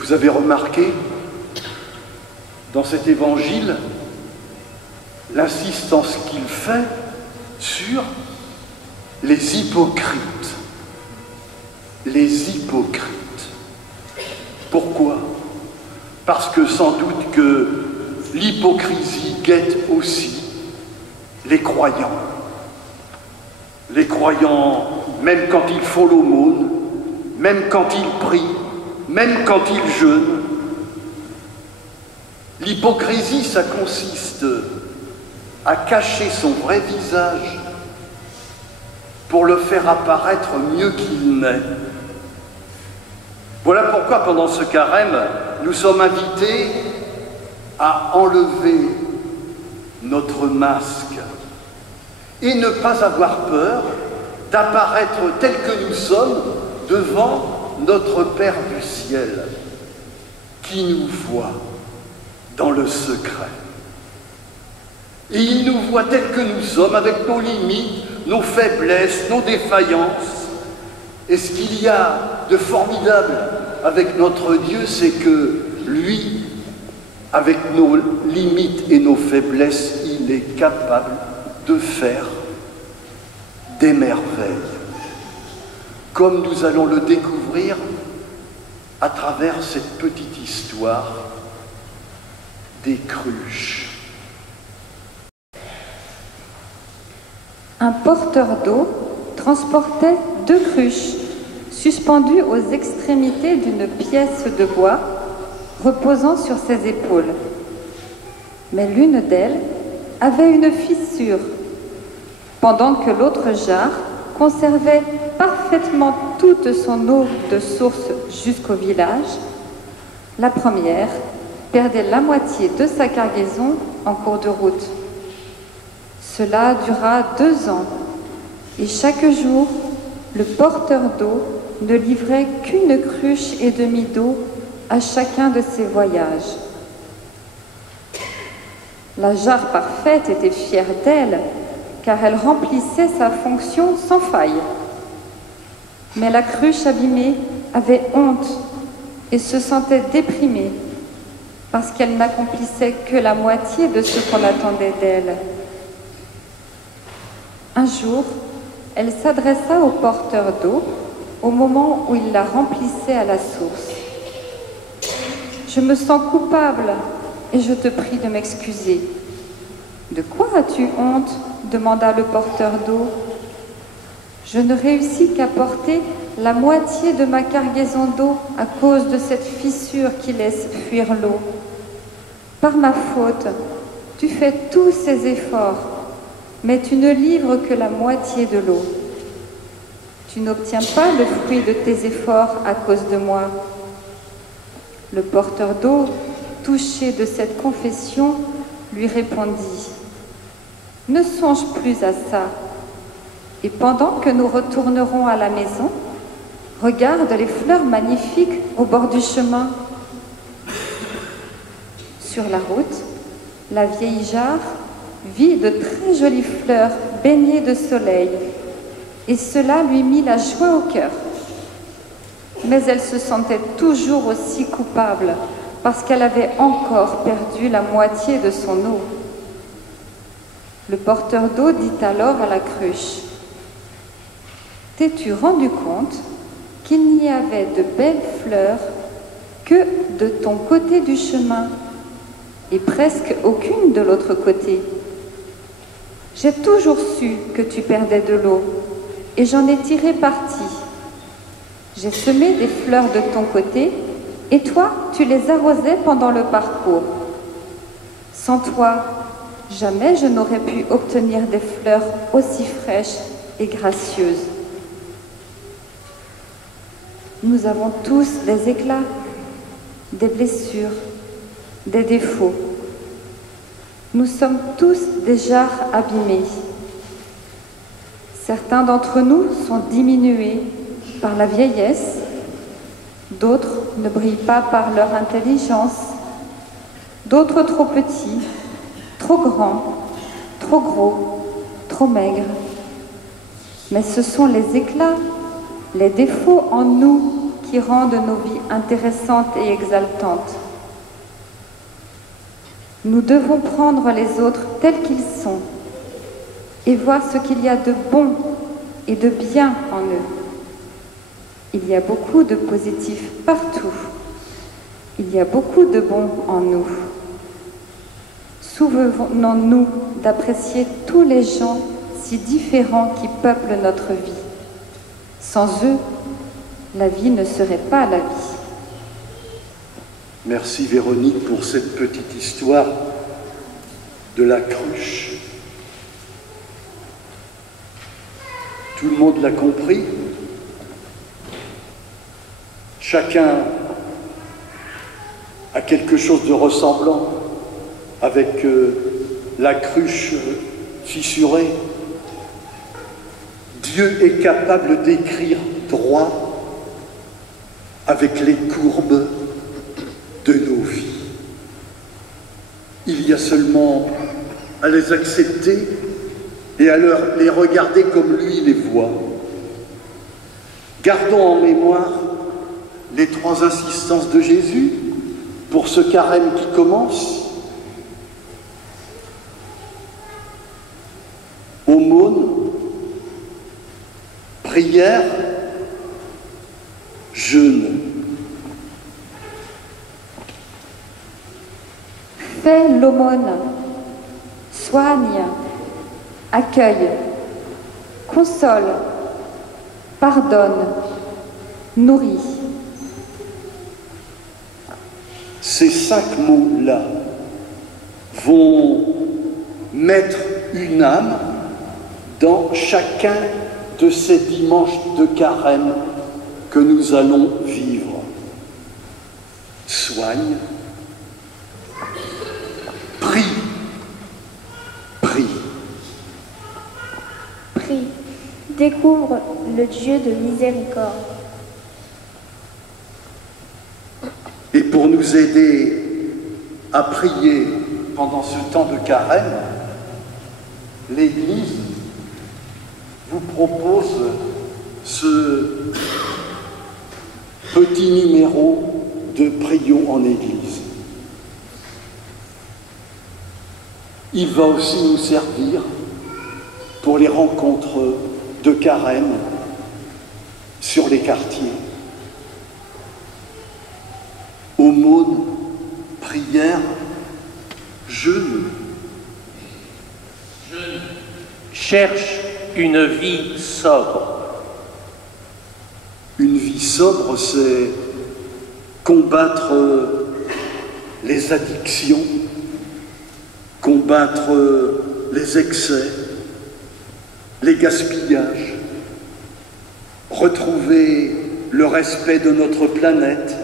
Vous avez remarqué, dans cet évangile, l'insistance qu'il fait sur les hypocrites. Les hypocrites. Pourquoi? Parce que sans doute que l'hypocrisie guette aussi les croyants. Les croyants, même quand ils font l'aumône, même quand ils prient, même quand ils jeûnent. L'hypocrisie, ça consiste à cacher son vrai visage pour le faire apparaître mieux qu'il n'est. Voilà pourquoi, pendant ce carême, nous sommes invités à enlever notre masque et ne pas avoir peur d'apparaître tel que nous sommes devant notre Père du ciel, qui nous voit dans le secret. Et il nous voit tels que nous sommes, avec nos limites, nos faiblesses, nos défaillances. Et ce qu'il y a de formidable avec notre Dieu, c'est que lui, avec nos limites et nos faiblesses, il est capable de faire des merveilles, comme nous allons le découvrir à travers cette petite histoire des cruches. Un porteur d'eau transportait 2 cruches suspendues aux extrémités d'une pièce de bois reposant sur ses épaules. Mais l'une d'elles avait une fissure, pendant que l'autre jarre conservait parfaitement toute son eau de source jusqu'au village. La première perdait la moitié de sa cargaison en cours de route. Cela dura 2 ans, et chaque jour, le porteur d'eau ne livrait qu'une cruche et demie d'eau à chacun de ses voyages. La jarre parfaite était fière d'elle, car elle remplissait sa fonction sans faille. Mais la cruche abîmée avait honte et se sentait déprimée, parce qu'elle n'accomplissait que la moitié de ce qu'on attendait d'elle. Un jour, elle s'adressa au porteur d'eau au moment où il la remplissait à la source. « Je me sens coupable et je te prie de m'excuser. »« De quoi as-tu honte ?» demanda le porteur d'eau. « Je ne réussis qu'à porter la moitié de ma cargaison d'eau à cause de cette fissure qui laisse fuir l'eau. Par ma faute, tu fais tous ces efforts, mais tu ne livres que la moitié de l'eau. Tu n'obtiens pas le fruit de tes efforts à cause de moi. » Le porteur d'eau, touché de cette confession, lui répondit : « Ne songe plus à ça. Et pendant que nous retournerons à la maison, regarde les fleurs magnifiques au bord du chemin. » Sur la route, la vieille jarre vit de très jolies fleurs baignées de soleil, et cela lui mit la joie au cœur. Mais elle se sentait toujours aussi coupable, parce qu'elle avait encore perdu la moitié de son eau. Le porteur d'eau dit alors à la cruche : « T'es-tu rendu compte qu'il n'y avait de belles fleurs que de ton côté du chemin, et presque aucune de l'autre côté ? J'ai toujours su que tu perdais de l'eau, et j'en ai tiré parti. J'ai semé des fleurs de ton côté, et toi, tu les arrosais pendant le parcours. Sans toi, jamais je n'aurais pu obtenir des fleurs aussi fraîches et gracieuses. » Nous avons tous des éclats, des blessures, des défauts. Nous sommes tous des jarres abîmées. Certains d'entre nous sont diminués par la vieillesse, d'autres ne brillent pas par leur intelligence, d'autres trop petits, trop grands, trop gros, trop maigres. Mais ce sont les éclats, les défauts en nous qui rendent nos vies intéressantes et exaltantes. Nous devons prendre les autres tels qu'ils sont et voir ce qu'il y a de bon et de bien en eux. Il y a beaucoup de positif partout. Il y a beaucoup de bon en nous. Souvenons-nous d'apprécier tous les gens si différents qui peuplent notre vie. Sans eux, la vie ne serait pas la vie. Merci Véronique pour cette petite histoire de la cruche. Tout le monde l'a compris. Chacun a quelque chose de ressemblant avec la cruche fissurée. Dieu est capable d'écrire droit avec les courbes de nos vies. Il y a seulement à les accepter et à les regarder comme lui les voit. Gardons en mémoire les 3 insistances de Jésus pour ce carême qui commence. Aumône, prière, jeûne. Fais l'aumône, soigne, accueille, console, pardonne, nourrit. Ces 5 mots-là vont mettre une âme dans chacun de ces dimanches de carême que nous allons vivre. Soigne, prie, prie. Prie, découvre le Dieu de miséricorde. Et pour nous aider à prier pendant ce temps de carême, l'Église vous propose ce petit numéro de Prions en Église. Il va aussi nous servir pour les rencontres de carême sur les quartiers. Aumône, prière, jeûne. Jeûne cherche une vie sobre. Une vie sobre, c'est combattre les addictions, combattre les excès, les gaspillages, retrouver le respect de notre planète,